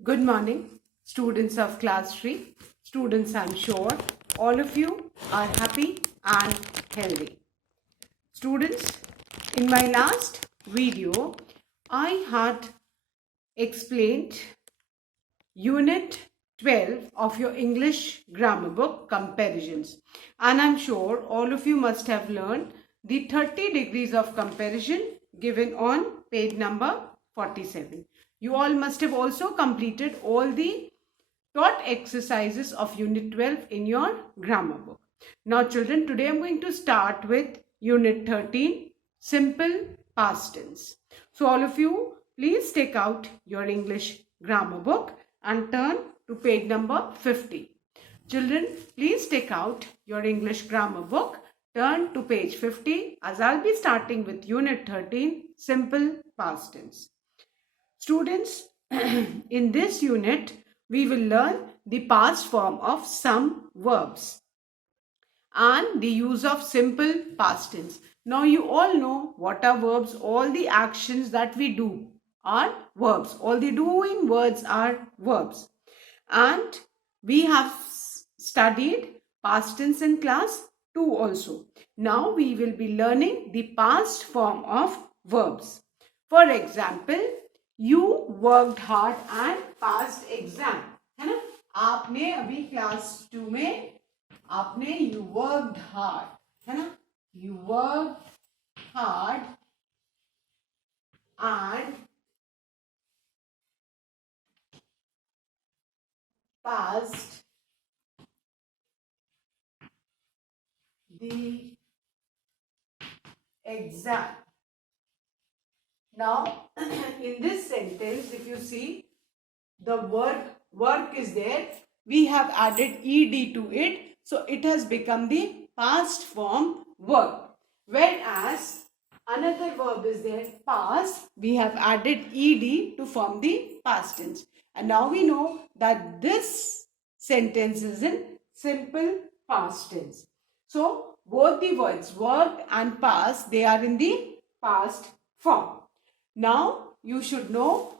Good morning, students of class 3. Students, I'm sure all of you are happy and healthy. Students, in my last video, I had explained Unit 12 of your English grammar book, Comparisons. And I'm sure all of you must have learned the 30 degrees of comparison given on page number 47. You all must have also completed all the taught exercises of Unit 12 in your grammar book. Now children, today I'm going to start with Unit 13, Simple Past Tense. So all of you, please take out your English grammar book and turn to page number 50. Children, please take out your English grammar book, turn to page 50 as I'll be starting with Unit 13, Simple Past Tense. Students, in this unit, we will learn the past form of some verbs and the use of simple past tense. Now, you all know what are verbs. All the actions that we do are verbs. All the doing words are verbs. And we have studied past tense in class 2 also. Now, we will be learning the past form of verbs. For example, you worked hard and passed exam. है ना? आपने अभी class 2 में आपने you worked hard, है ना? You worked hard and passed the exam. Now, in this sentence, if you see, the word work is there. We have added ed to it. So, it has become the past form work. Whereas, another verb is there, pass. We have added ed to form the past tense. And now we know that this sentence is in simple past tense. So, both the words work and pass, they are in the past form. Now, you should know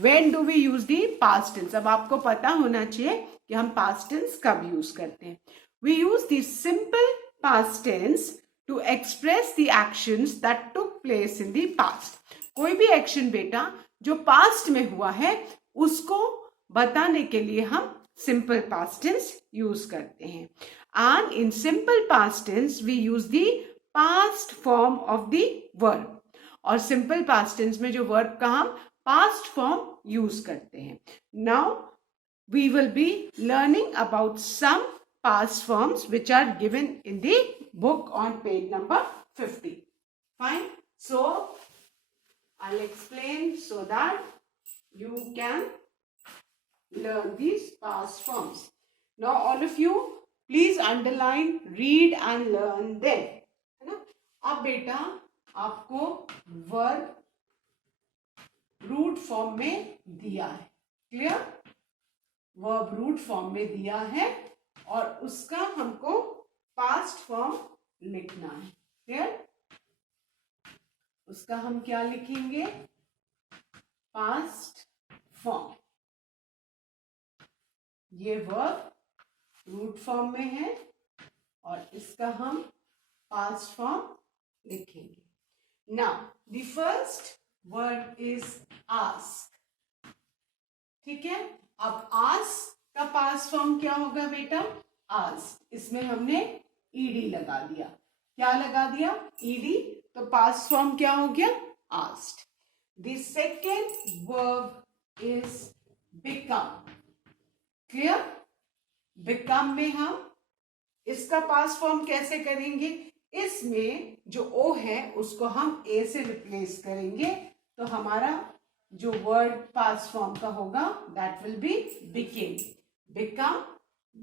when do we use the past tense. अब आपको पता होना चाहिए कि हम past tense कब use करते हैं. We use the simple past tense to express the actions that took place in the past. कोई भी action बेटा जो past में हुआ है उसको बताने के लिए हम simple past tense use करते हैं. And in simple past tense we use the past form of the verb. और सिंपल पास्ट टेंस में जो वर्ब का हम पास्ट फॉर्म यूज करते हैं. Now we will be learning about some past forms which are given in the book on page number 50. Fine. So I will explain so that you can learn these past forms. Now all of you please underline, read and learn them. है ना? अब बेटा आपको verb root form में दिया है. Clear? Verb root form में दिया है और उसका हमको पास्ट फॉर्म लिखना है. क्लियर? उसका हम क्या लिखेंगे? Past form. ये वर्ब रूट फॉर्म में है और इसका हम पास्ट फॉर्म लिखेंगे. Now, the first word is ask. ठीक है? अब ask का past form क्या होगा बेटा? ask. इसमें हमने ed लगा दिया. क्या लगा दिया? ed. तो past form क्या हो गया? asked. The second verb is become. Clear? become में हम इसका past form कैसे करेंगे? इसमें जो ओ है उसको हम ए से रिप्लेस करेंगे तो हमारा जो वर्ड पास्ट फॉर्म का होगा that will be became. Become,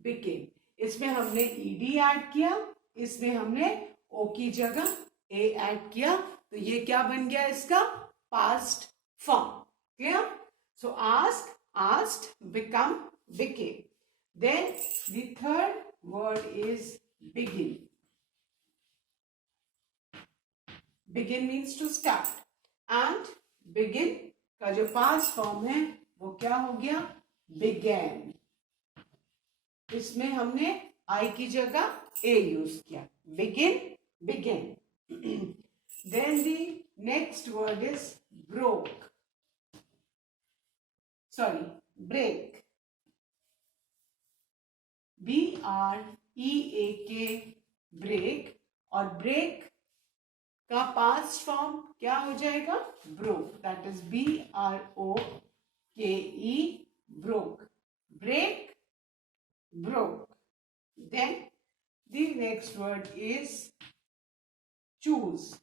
became. इसमें हमने ईडी ऐड किया, इसमें हमने ओ की जगह ए ऐड किया तो ये क्या बन गया? इसका past form. Clear? So ask, asked, become, became. Then the third word is begin. begin means to start and begin का जो पास्ट फॉर्म है वो क्या हो गया? began. इसमें हमने I की जगह A यूज किया. Begin, began. Then the next word is broke. Sorry, break. BREAK, break. और break का पास्ट फॉर्म क्या हो जाएगा? Broke. That is BROKE, broke. Break, broke. Then the next word is choose.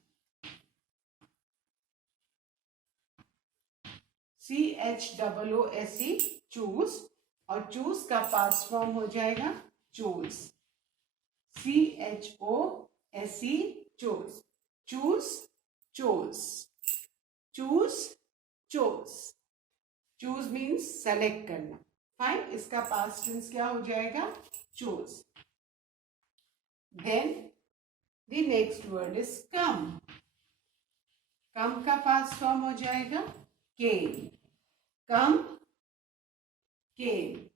CHOOSE, choose. और choose का past form हो जाएगा chose. CHOSE, chose. Choose, chose. Choose, chose. Choose means select करना. Fine. इसका past tense क्या हो जाएगा? choose. Then the next word is come. come का पास्ट फॉर्म हो जाएगा came. come, came.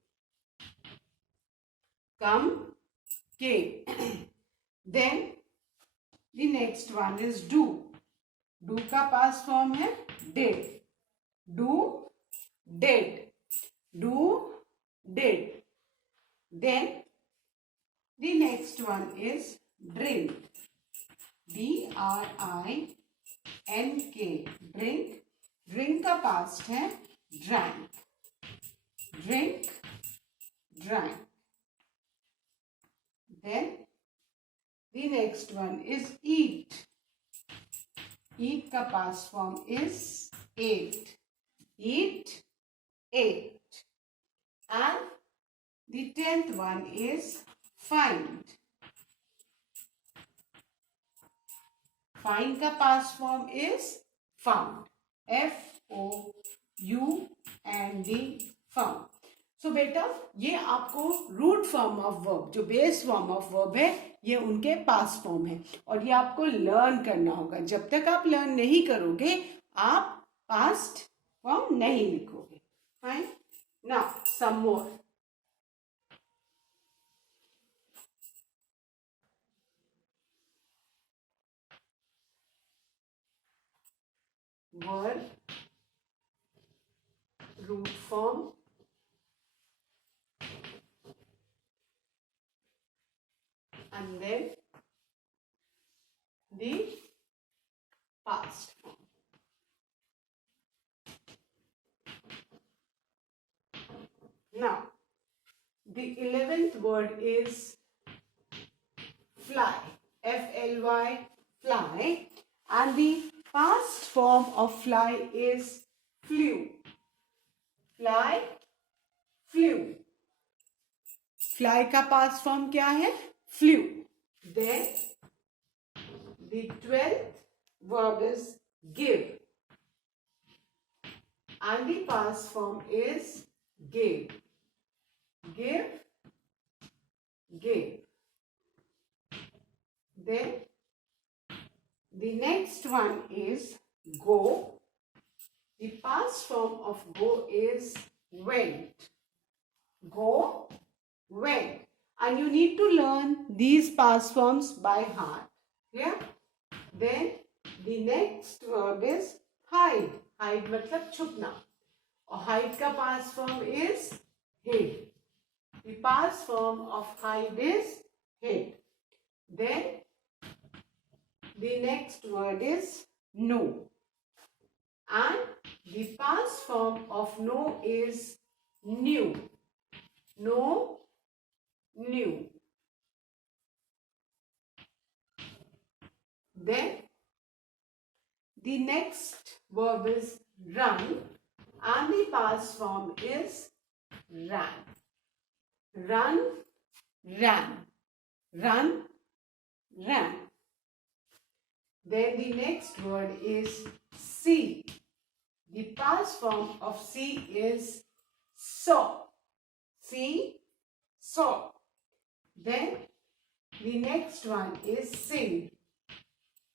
come, came. Then the next one is do. do का past form है did. do, did. do, did. Then the next one is drink. DRINK, drink. drink का past है drank. drink, drank. Then the next one is eat. eat का past form is ate. eat, ate. And the 10th one is find. find का past form is found. FOUND, found. सो बेटा ये आपको root form of verb, जो base form of verb है, ये उनके past form है और ये आपको लर्न करना होगा. जब तक आप लर्न नहीं करोगे आप पास्ट फॉर्म नहीं लिखोगे. Fine. Now some more. Verb root form and then the past form. Now, the 11th word is fly. FLY, fly. And the past form of fly is flew. fly, flew. fly का past form क्या है? flew. Then the 12th verb is give. And the past form is gave. Give, gave. Then the next one is go. The past form of go is went. Go, went. And you need to learn these past forms by heart. Yeah? Then the next verb is hide. Hide मतलब छुपना. और hide का past form is hid. The past form of hide is hid. Then the next word is know. And the past form of know is knew. Know, knew. Then the next verb is run and the past form is ran. Run, ran. Run, ran. Then the next word is see. The past form of see is saw. See, saw. Then the next one is sing.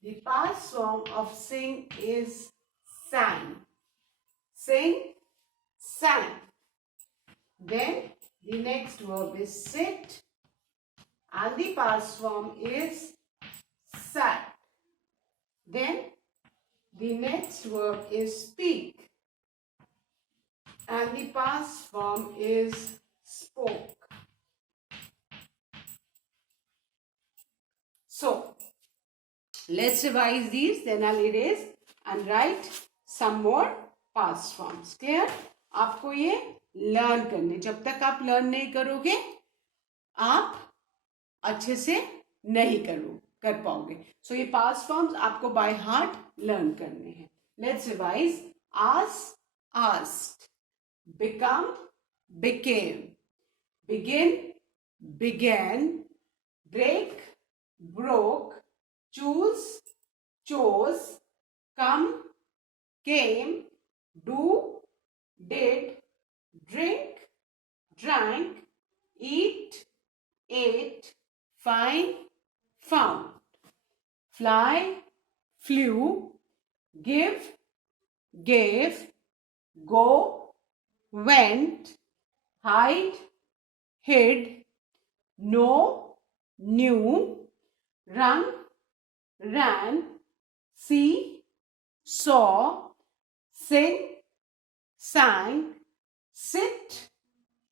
The past form of sing is sang. Sing, sang. Then the next verb is sit. And the past form is sat. Then the next verb is speak. And the past form is spoke. So, let's revise these, then I'll erase and write some more past forms. Clear? आपको ये learn करने, जब तक आप learn नहीं करोगे आप अच्छे से नहीं कर पाओगे. सो ये पास्ट फॉर्म्स आपको बाय हार्ट लर्न करने हैं. Let's revise. Ask, asked. Become, became. Begin, began. Break, broke. Choose, chose. Come, came. Do, did. Drink, drank. Eat, ate. Find, found. Fly, flew. Give, gave. Go, went. Hide, hid. Know, knew. Run, ran. See, saw. Sing, sang. Sit,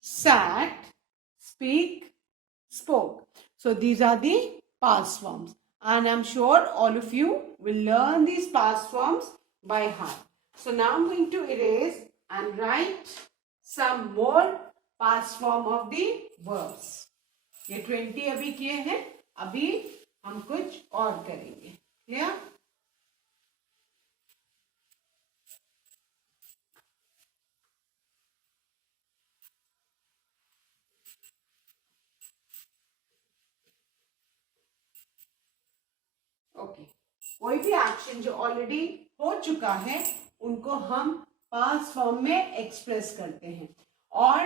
sat. Speak, spoke. So these are the past forms. And I'm sure all of you will learn these past forms by heart. So now I'm going to erase and write some more past form of the verbs. ये 20 अभी किए हैं, अभी हम कुछ और करेंगे. Clear? Okay. कोई भी एक्शन जो ऑलरेडी हो चुका है उनको हम पास्ट फॉर्म में एक्सप्रेस करते हैं, और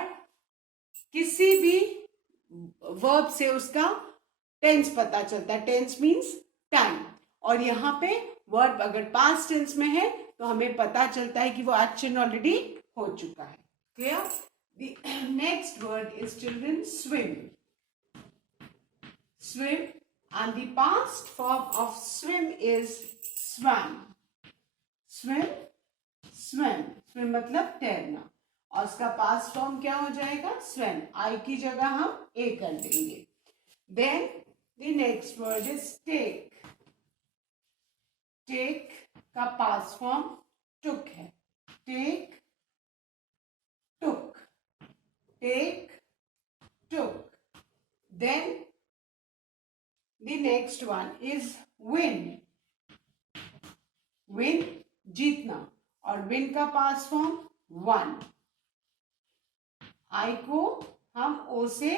किसी भी वर्ब से उसका टेंस पता चलता है. टेंस मीन्स टाइम, और यहाँ पे वर्ब अगर पास्ट टेंस में है तो हमें पता चलता है कि वो एक्शन ऑलरेडी हो चुका है. Clear? The next word is children swim. Swim, and the past form of swim is swam. Swim, swim. Swim मतलब तैरना, और उसका पास्ट फॉर्म क्या हो जाएगा? swam. I की जगह हम a कर देंगे. Then the next word is take. Take का पास्ट फॉर्म took है. Take, took. Take, took. Then the next one is win. Win जीतना, और win का पास्ट फॉर्म won. I को हम o से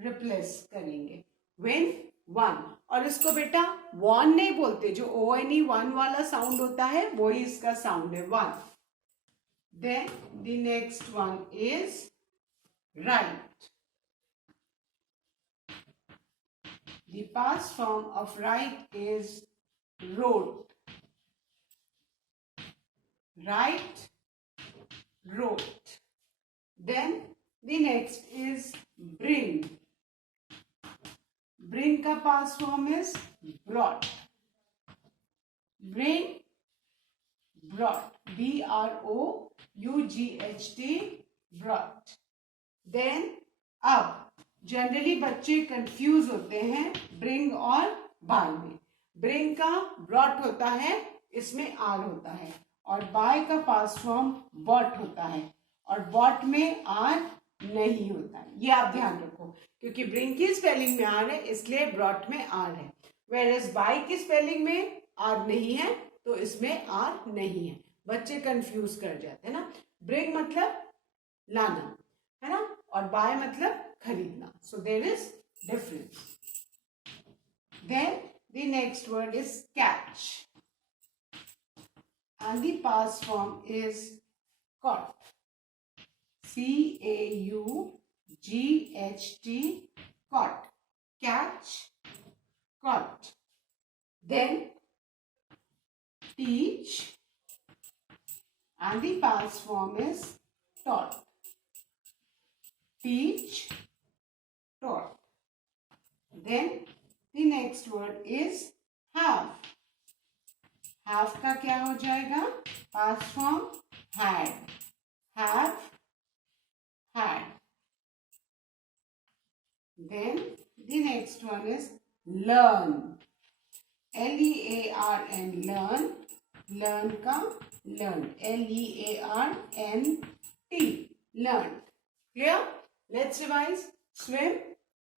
रिप्लेस करेंगे. win, won. और इसको बेटा won नहीं बोलते, जो o-n-e वन वाला साउंड होता है वो ही इसका साउंड है, one. Then the next one is write. The past form of write is wrote. Write, wrote. Then the next is bring. Bring का past form is brought. Bring, brought. B-R-O-U-G-H-T, brought. Then अब generally बच्चे confuse होते हैं bring और bye में. Bring का brought होता है, इसमें आर होता है, और बाय का पास्ट फॉर्म बॉट होता है, और बॉट में आर नहीं होता है. ये आप ध्यान रखो, क्योंकि ब्रिंग की स्पेलिंग में आर है इसलिए ब्रॉट में आर है, वेरएज बाय की स्पेलिंग में आर नहीं है तो इसमें आर नहीं है. बच्चे कंफ्यूज कर जाते हैं ना. ब्रिंग मतलब लाना है ना, और बाय मतलब खरीदना. So there is difference. Then the next word is catch, and the past form is caught. C-A-U-G-H-T, caught. Catch, caught. Then teach, and the past form is taught. teach, taught. Then the next word is have. Have का क्या हो जाएगा? Past form had. Have, had. Then the next one is learn. Learn, learn. Learn का learn. Learnt. Learned. Clear? Let's revise. Swim,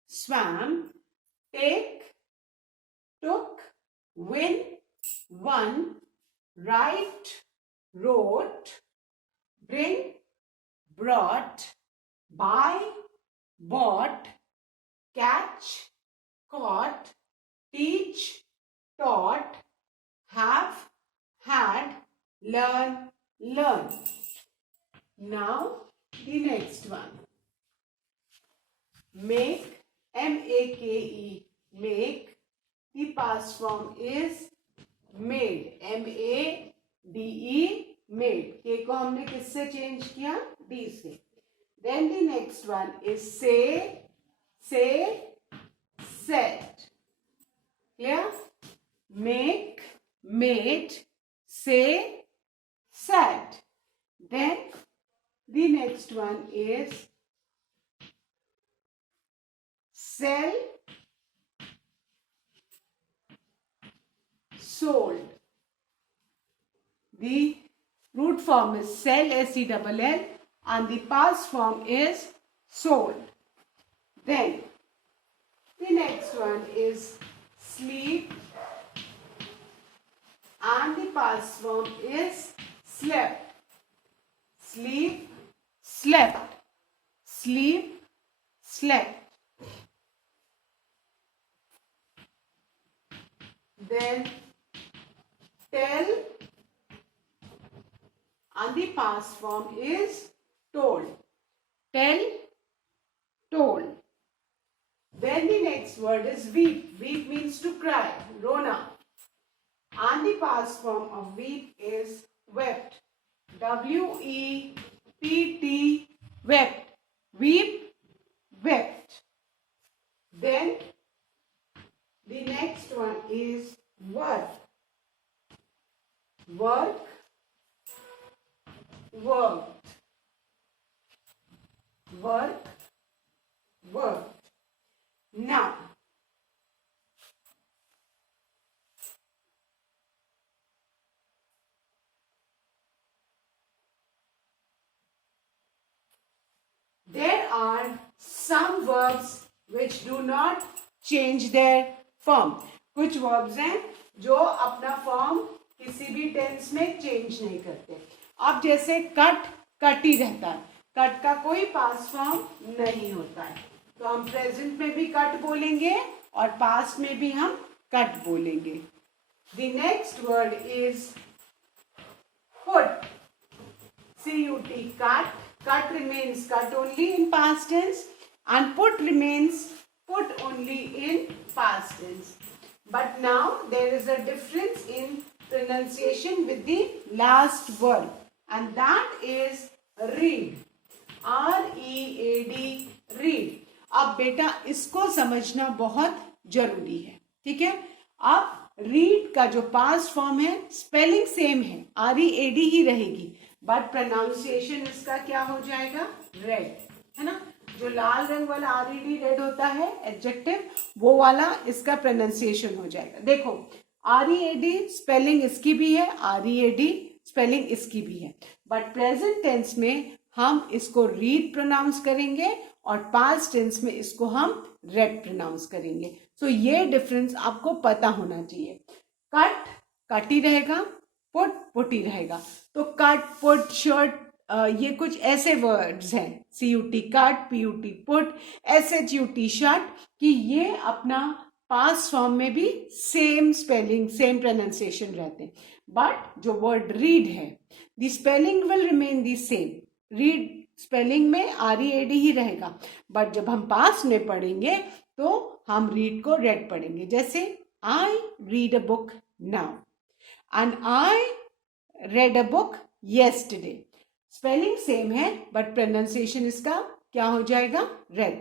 swam. Take, took. Win, won. Write, wrote. Bring, brought. Buy, bought. Catch, caught. Teach, taught. Have, had. Learn, learned. Now the next one. Make, M-A-K-E, make. The past form is made, M-A-D-E, made. K को हमने किससे change किया? D से. Then the next one is say, said. Clear? Make, made, say, said. Then the next one is sell, sold. The root form is sell, S-E-L-L, and the past form is sold. Then the next one is sleep, and the past form is slept. Sleep, slept. Sleep, slept. Then tell, and the past form is told. Tell, told. Then the next word is weep. Weep means to cry, rona. And the past form of weep is wept. W-E-P-T, wept. Weep, wept. Then the next one is work. Work, worked. Work, worked. Now, there are some verbs which do not change their form. कुछ verbs हैं जो अपना form किसी भी tense में change नहीं करते. अब जैसे cut, cut ही रहता है. cut का कोई past form नहीं होता है. तो हम present में भी cut बोलेंगे और past में भी हम cut बोलेंगे. The next word is put. C-U-T, cut. Cut remains cut only in past tense and put remains put only in past tense. But now there is a difference in pronunciation with the last verb, and that is read. R-E-A-D, read. अब बेटा इसको समझना बहुत जरूरी है. ठीक है? अब read का जो past form है spelling same है, R-E-A-D ही रहेगी, बट प्रोनाउंसिएशन इसका क्या हो जाएगा? रेड. है ना? जो लाल रंग वाला R-E-D रेड होता है एडजेक्टिव, वो वाला इसका प्रोनाउंसिएशन हो जाएगा. देखो R-E-A-D स्पेलिंग इसकी भी है, R-E-A-D स्पेलिंग इसकी भी है, बट प्रेजेंट टेंस में हम इसको रीड प्रोनाउंस करेंगे और पास्ट टेंस में इसको हम रेड प्रोनाउंस करेंगे. सो ये डिफरेंस आपको पता होना चाहिए. कट कट ही रहेगा, पुट पुट ही रहेगा. तो कट, पुट, शर्ट, ये कुछ ऐसे वर्ड्स हैं, CUT cut, PUT put, SHUT shirt, कि ये अपना पास्ट फॉर्म में भी सेम स्पेलिंग, सेम प्रोनाउंसिएशन रहते हैं. बट जो वर्ड रीड है, the spelling will remain the same. Read spelling में R-E-A-D ही रहेगा, बट जब हम पास्ट में पढ़ेंगे तो हम रीड को रेड पढ़ेंगे. जैसे I read a book now and I read a book yesterday. Spelling same है बट प्रोनाउंसिएशन इसका क्या हो जाएगा? रेड.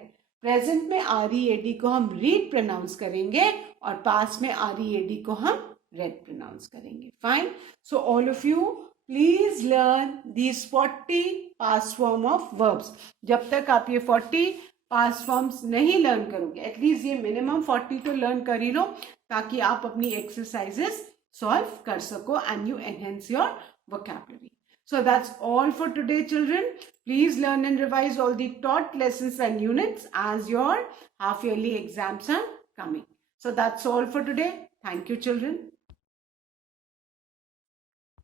प्रेजेंट में READ को हम रीड प्रोनाउंस करेंगे और पास्ट में READ को हम रेड प्रोनाउंस करेंगे. Fine. So all of you please learn these 40 past form of verbs. जब तक आप ये 40 पास्ट फॉर्म्स नहीं लर्न करोगे, एटलीस्ट ये मिनिमम 40 तो लर्न कर ही लो, ताकि आप अपनी एक्सरसाइजेस सॉल्व कर सको and you enhance your vocabulary. So that's all for today, children. Please learn and revise all the taught lessons and units as your half-yearly exams are coming. So that's all for today. Thank you, children.